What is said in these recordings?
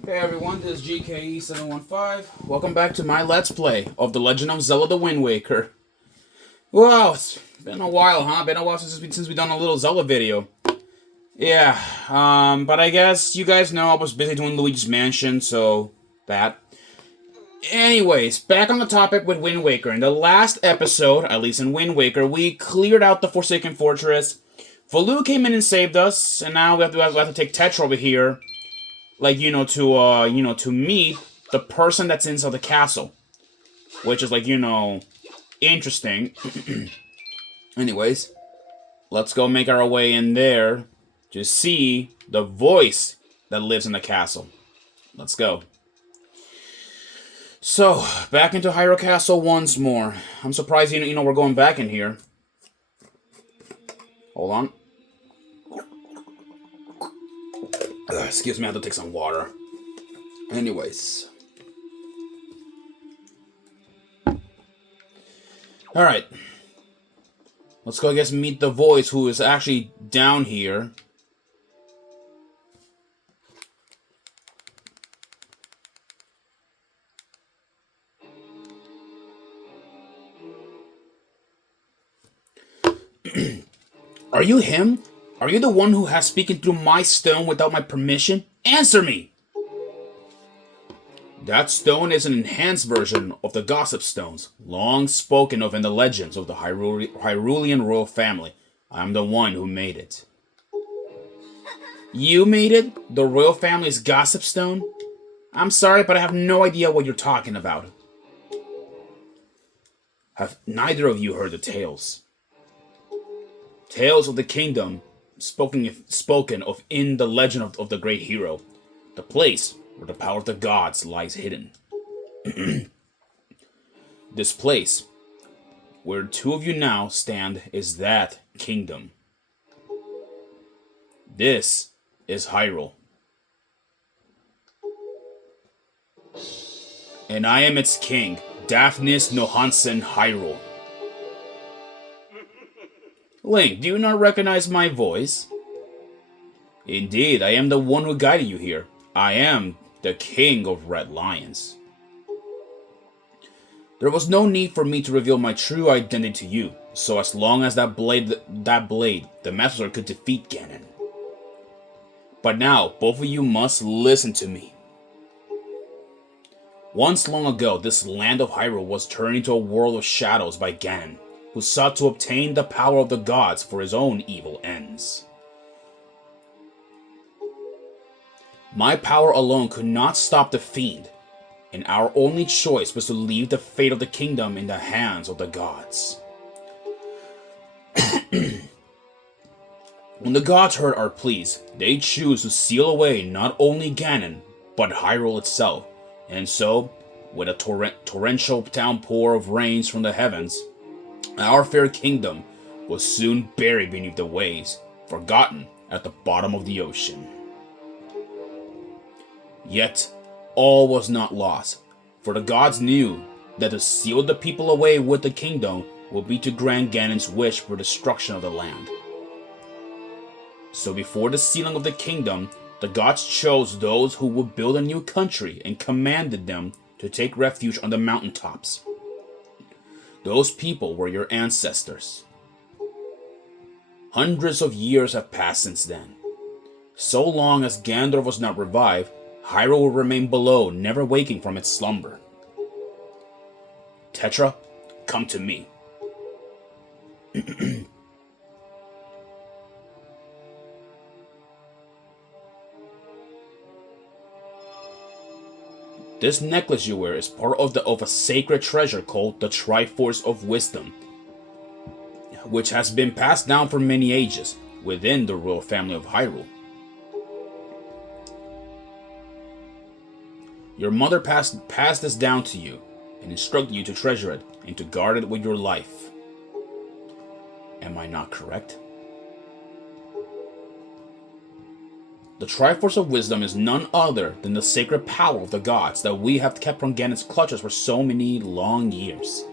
Hey everyone, this is GKE715. Welcome back to my Let's Play of The Legend of Zelda the Wind Waker. Wow, it's been a while, huh? Been a while since we've done a little Zelda video. Yeah, but I guess you guys know I was busy doing Luigi's Mansion, so that. Anyways, back on the topic with Wind Waker. In the last episode, at least in Wind Waker, we cleared out the Forsaken Fortress. Valu came in and saved us, and now we have to take Tetra over here, like, to meet the person that's inside the castle. Which is, like, interesting. Anyways, let's go make our way in there to see the voice that lives in the castle. Let's go. So, back into Hyrule Castle once more. I'm surprised, we're going back in here. Hold on. Excuse me, I have to take some water. Anyways. Alright. Let's go, I guess, meet the voice who is actually down here. Are you him? Are you the one who has spoken through my stone without my permission? Answer me! That stone is an enhanced version of the Gossip Stones, long spoken of in the legends of the Hyrulean royal family. I'm the one who made it. You made it? The royal family's Gossip Stone? I'm sorry, but I have no idea what you're talking about. Have neither of you heard the tales? Tales of the kingdom, spoken of in the legend of the great hero, the place where the power of the gods lies hidden. This place, where two of you now stand, is that kingdom. This is Hyrule. And I am its king, Daphnis Nohansen Hyrule. Link, do you not recognize my voice? Indeed, I am the one who guided you here. I am the king of Red Lions. There was no need for me to reveal my true identity to you, so as long as that blade, the Master could defeat Ganon. But now, both of you must listen to me. Once long ago, this land of Hyrule was turned into a world of shadows by Ganon, who sought to obtain the power of the gods for his own evil ends. My power alone could not stop the fiend, and our only choice was to leave the fate of the kingdom in the hands of the gods. When the gods heard our pleas, they chose to seal away not only Ganon, but Hyrule itself, and so, with a torrential downpour of rains from the heavens, our fair kingdom was soon buried beneath the waves, forgotten at the bottom of the ocean. Yet, all was not lost, for the gods knew that to seal the people away with the kingdom would be to grant Ganon's wish for destruction of the land. So before the sealing of the kingdom, the gods chose those who would build a new country and commanded them to take refuge on the mountaintops. Those people were your ancestors. Hundreds of years have passed since then. So long as Gandor was not revived, Hyrule will remain below, never waking from its slumber. Tetra, come to me. This necklace you wear is part of a sacred treasure called the Triforce of Wisdom, which has been passed down for many ages within the royal family of Hyrule. Your mother passed this down to you and instructed you to treasure it and to guard it with your life. Am I not correct? The Triforce of Wisdom is none other than the sacred power of the gods that we have kept from Ganon's clutches for so many long years.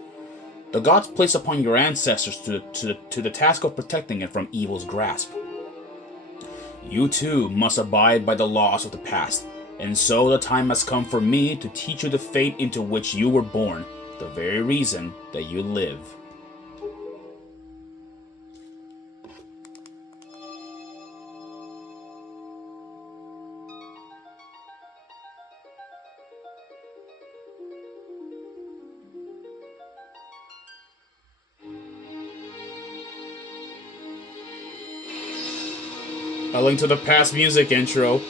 The gods placed upon your ancestors to the task of protecting it from evil's grasp. You too must abide by the laws of the past And so the time has come for me to teach you the fate into which you were born, the very reason that you live. A Link to the Past music intro.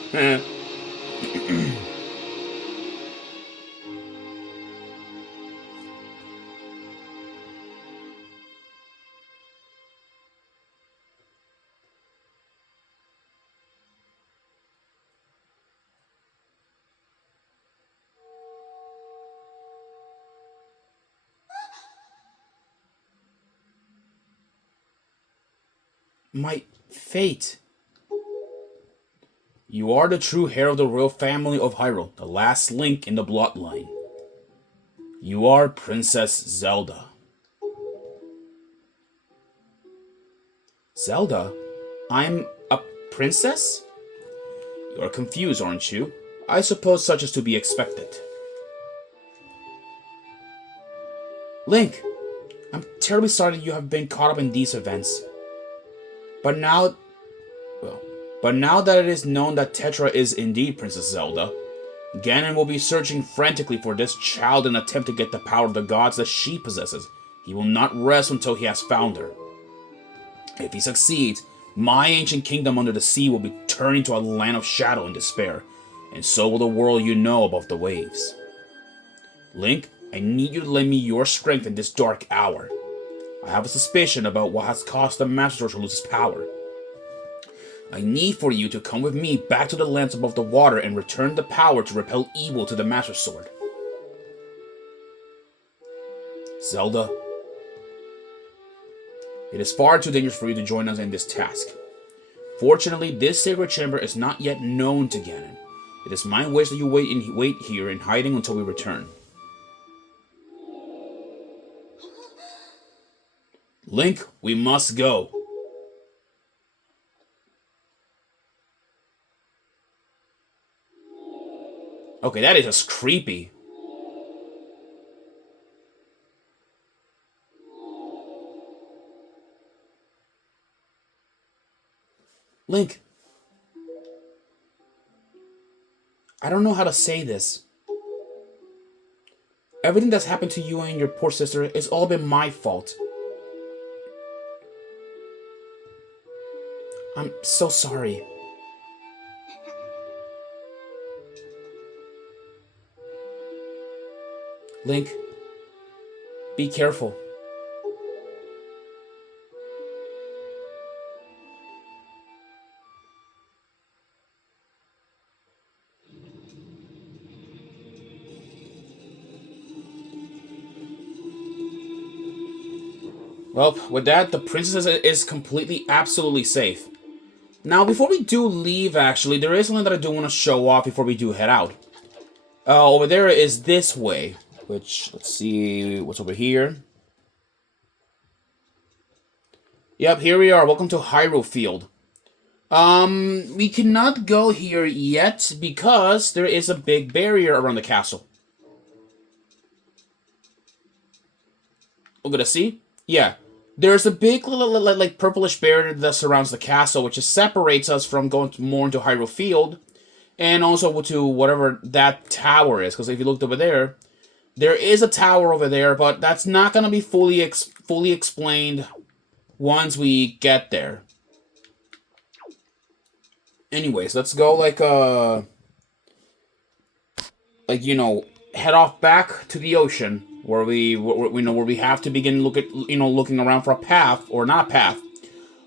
My fate. You are the true heir of the royal family of Hyrule, the last link in the bloodline. You are Princess Zelda. Zelda? I'm a princess? You're confused, aren't you? I suppose such is to be expected. Link, I'm terribly sorry that you have been caught up in these events. But now... Well, but now that it is known that Tetra is indeed Princess Zelda, Ganon will be searching frantically for this child in an attempt to get the power of the gods that she possesses. He will not rest until he has found her. If he succeeds, my ancient kingdom under the sea will be turned into a land of shadow and despair, and so will the world you know above the waves. Link, I need you to lend me your strength in this dark hour. I have a suspicion about what has caused the Master Sword to lose its power. I need for you to come with me back to the lands above the water and return the power to repel evil to the Master Sword. Zelda, it is far too dangerous for you to join us in this task. Fortunately, this sacred chamber is not yet known to Ganon. It is my wish that you wait here in hiding until we return. Link, we must go. Okay, that is just creepy. Link, I don't know how to say this. Everything that's happened to you and your poor sister has all been my fault. I'm so sorry. Link, be careful. Well, with that, the princess is completely, absolutely safe. Now, before we do leave, actually, there is something that I do want to show off before we do head out. Over there is this way, which, let's see, what's over here? Yep, here we are. Welcome to Hyrule Field. We cannot go here yet because there is a big barrier around the castle. We're gonna see? Yeah. There's a big, like, purplish barrier that surrounds the castle, which just separates us from going more into Hyrule Field, and also to whatever that tower is. Because if you looked over there, there is a tower over there, but that's not gonna be fully explained once we get there. Anyways, let's go head off back to the ocean where we have to begin looking around for a path, or not a path,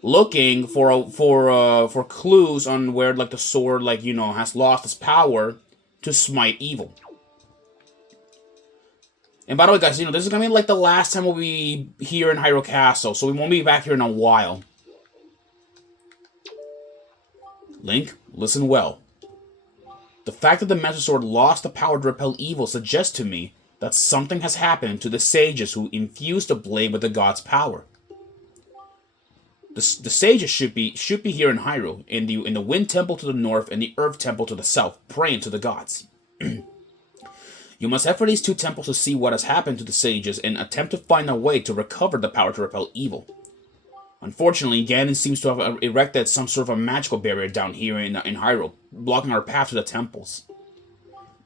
looking for clues on where the sword has lost its power to smite evil. And by the way, guys, this is gonna be the last time we'll be here in Hyrule Castle, so we won't be back here in a while. Link, listen well. The fact that the Master Sword lost the power to repel evil suggests to me that something has happened to the sages who infused the blade with the god's power. The sages should be here in Hyrule, in the Wind Temple to the north and the Earth Temple to the south, praying to the gods. You must head for these two temples to see what has happened to the sages and attempt to find a way to recover the power to repel evil. Unfortunately, Ganon seems to have erected some sort of a magical barrier down here in Hyrule, blocking our path to the temples.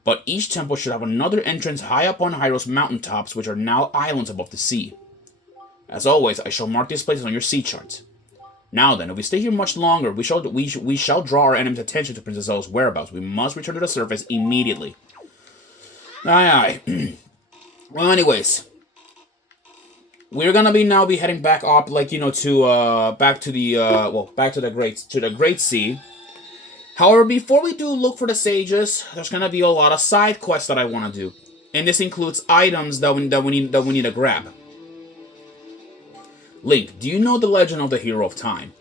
But each temple should have another entrance high up on Hyrule's mountaintops, which are now islands above the sea. As always, I shall mark these places on your sea chart. Now then, if we stay here much longer, we shall draw our enemy's attention to Princess Zelda's whereabouts. We must return to the surface immediately. Aye, aye. Well, anyways, we're gonna now be heading back up, like, you know, to back to the Great Sea. However, before we do look for the sages, there's gonna be a lot of side quests that I want to do, and this includes items that we need to grab. Link, do you know the legend of the Hero of Time?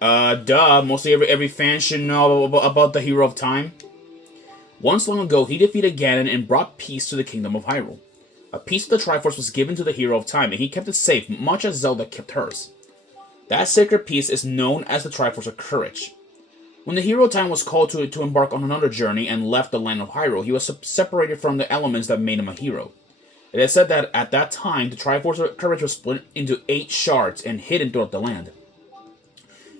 Duh. Mostly every fan should know about the Hero of Time. Once long ago, he defeated Ganon and brought peace to the Kingdom of Hyrule. A piece of the Triforce was given to the Hero of Time, and he kept it safe, much as Zelda kept hers. That sacred piece is known as the Triforce of Courage. When the Hero of Time was called to embark on another journey and left the land of Hyrule, he was separated from the elements that made him a hero. It is said that at that time, the Triforce of Courage was split into 8 shards and hidden throughout the land.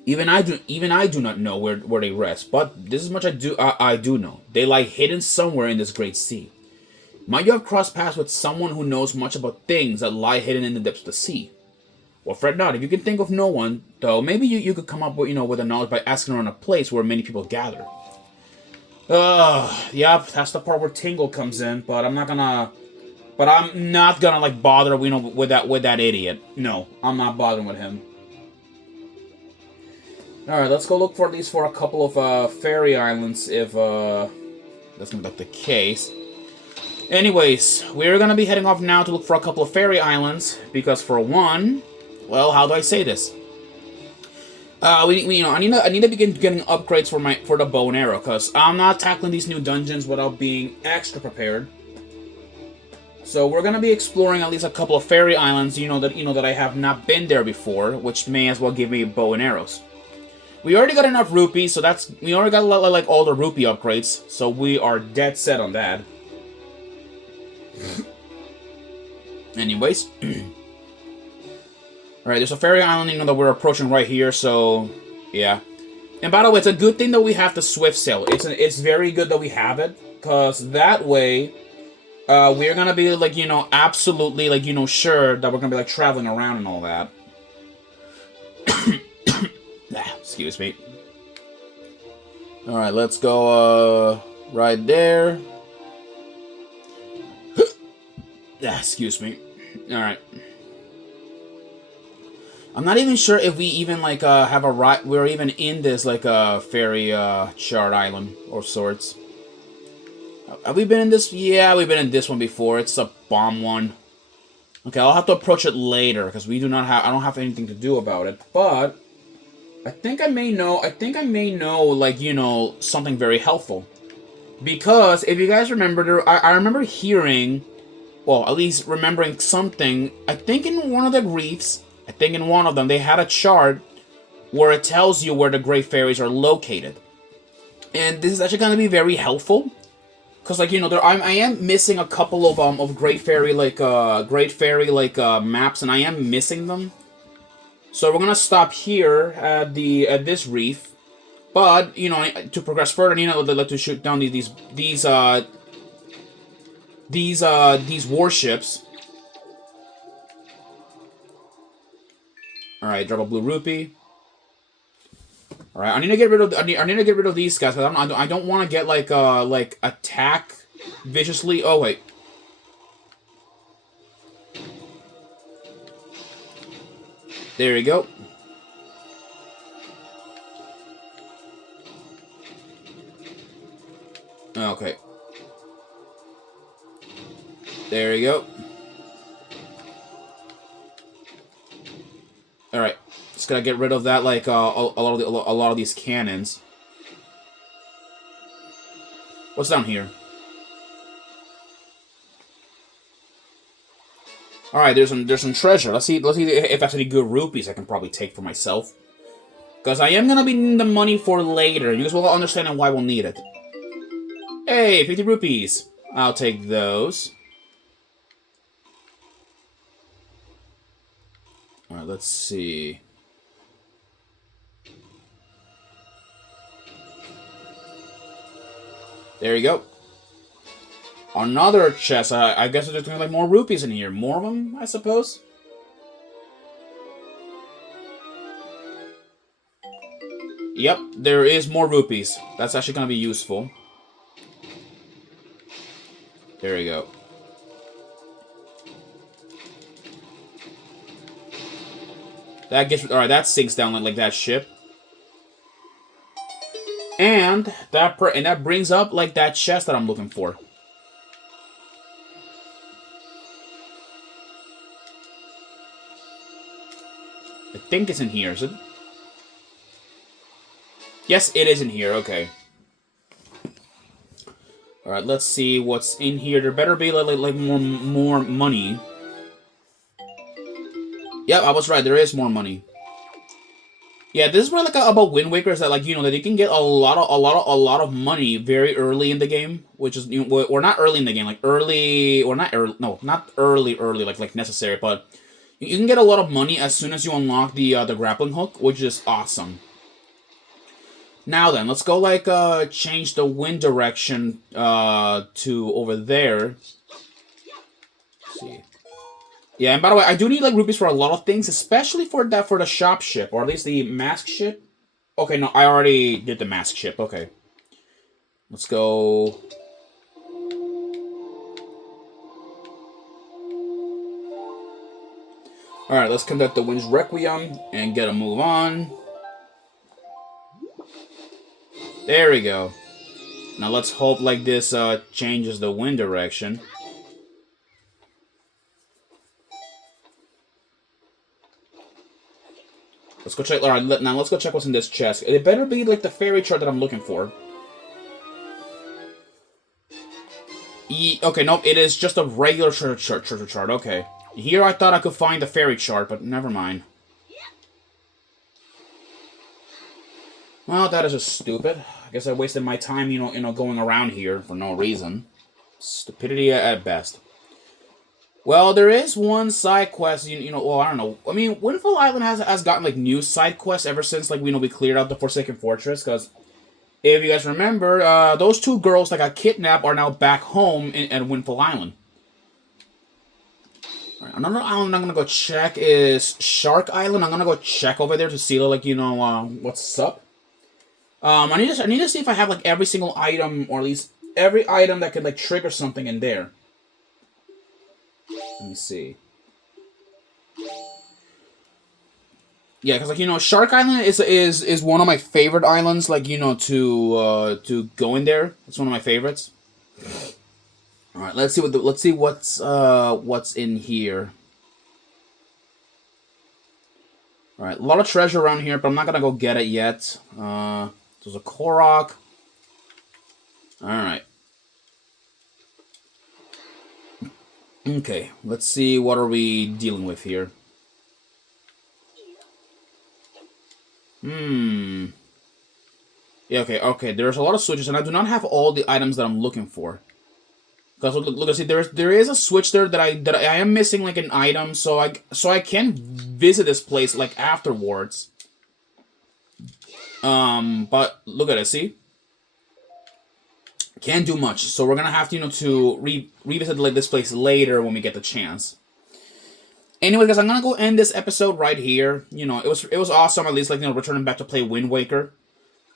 Even I do not know where they rest, but this is much I do know. They lie hidden somewhere in this great sea. Might you have crossed paths with someone who knows much about things that lie hidden in the depths of the sea? Well, fret not. If you can think of no one, though, maybe you could come up with, with a knowledge by asking around a place where many people gather. Yep, that's the part where Tingle comes in, but I'm not gonna like bother, with that idiot. No, I'm not bothering with him. Alright, let's go look for at least for a couple of fairy islands if that's gonna be like the case. Anyways, we're gonna be heading off now to look for a couple of fairy islands, because for one, well, how do I say this? I need to begin getting upgrades for the bow and arrow, because I'm not tackling these new dungeons without being extra prepared. So we're gonna be exploring at least a couple of fairy islands, that I have not been there before, which may as well give me bow and arrows. We already got enough rupees, so we already got like all the rupee upgrades, so we are dead set on that. Anyways, alright, there's a fairy island, that we're approaching right here, so yeah. And by the way, it's a good thing that we have the Swift Sail. It's very good that we have it, because that way, we're gonna be like, absolutely like, sure that we're gonna be like traveling around and all that. Excuse me. Alright, let's go, right there. Excuse me. Alright. I'm not even sure if we even, like, have a right... We're even in this, like, fairy, shard island, or sorts. Have we been in this? Yeah, we've been in this one before. It's a bomb one. Okay, I'll have to approach it later, because we do not have... I don't have anything to do about it, but... I think I may know, like, something very helpful. Because, if you guys remember, I remember hearing, well, at least remembering something, I think in one of the reefs, in one of them, they had a chart where it tells you where the Great Fairies are located. And this is actually going to be very helpful. Because, like, I am missing a couple of Great Fairy, maps, and I am missing them. So we're gonna stop here at this reef, but to progress further, they'd like to shoot down these warships. All right, drop a blue rupee. All right, I need to get rid of these guys, but I don't want to get like attack viciously. Oh wait. There you go. Okay. There you go. All right. Just gotta get rid of that, like a lot of these cannons. What's down here? All right, there's some treasure. Let's see if that's any good rupees I can probably take for myself. Because I am gonna be needing the money for later. You guys will understand why we'll need it. Hey, 50 rupees. I'll take those. All right, let's see. There you go. Another chest. I guess there's gonna be like more rupees in here. More of them, I suppose. Yep, there is more rupees. That's actually gonna be useful. There we go. That gets all right. That sinks down like that ship, and that brings up like that chest that I'm looking for. I think it's in here, is it? Yes, it is in here. Okay. All right. Let's see what's in here. There better be like more money. Yep, I was right. There is more money. Yeah, this is where like about Wind Waker is that like that you can get a lot of money very early in the game, which is or not early in the game, like early or not early. No, not early like necessary, but you can get a lot of money as soon as you unlock the grappling hook, which is awesome. Now then, let's go like change the wind direction to over there. Let's see. Yeah, and by the way, I do need like rupees for a lot of things, especially for the shop ship, or at least the mask ship. Okay, no, I already did the mask ship. Okay. Let's go. Alright, let's conduct the Wind's Requiem and get a move on. There we go. Now let's hope like this changes the wind direction. Let's go check. Alright, now let's go check what's in this chest. It better be like the fairy chart that I'm looking for. Okay, nope, it is just a regular chart. Okay. Here I thought I could find the fairy chart, but never mind. Well, that is just stupid. I guess I wasted my time, going around here for no reason. Stupidity at best. Well, there is one side quest, well, I don't know. I mean, Windfall Island has gotten, like, new side quests ever since, like, we cleared out the Forsaken Fortress, because if you guys remember, those two girls that got kidnapped are now back home at Windfall Island. Right, another island I'm gonna go check is Shark Island. I'm gonna go check over there to see, like, what's up. I need to see if I have, like, every single item, or at least every item that could, like, trigger something in there. Let me see. Yeah, because like Shark Island is one of my favorite islands. Like to go in there. It's one of my favorites. All right, let's see what's in here. All right, a lot of treasure around here, but I'm not gonna go get it yet. There's a Korok. All right. Okay, let's see what are we dealing with here. Yeah, okay. There's a lot of switches, and I do not have all the items that I'm looking for. Because look, see, there is a switch there that I am missing like an item, so I can visit this place like afterwards. But look at it, see. Can't do much, so we're gonna have to, to revisit like this place later when we get the chance. Anyway, guys, I'm gonna go end this episode right here. It was awesome, at least like returning back to play Wind Waker.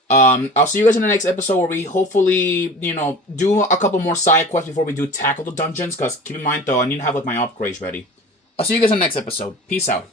I'll see you guys in the next episode where we hopefully do a couple more side quests before we do tackle the dungeons. Cause keep in mind though, I need to have like my upgrades ready. I'll see you guys in the next episode. Peace out.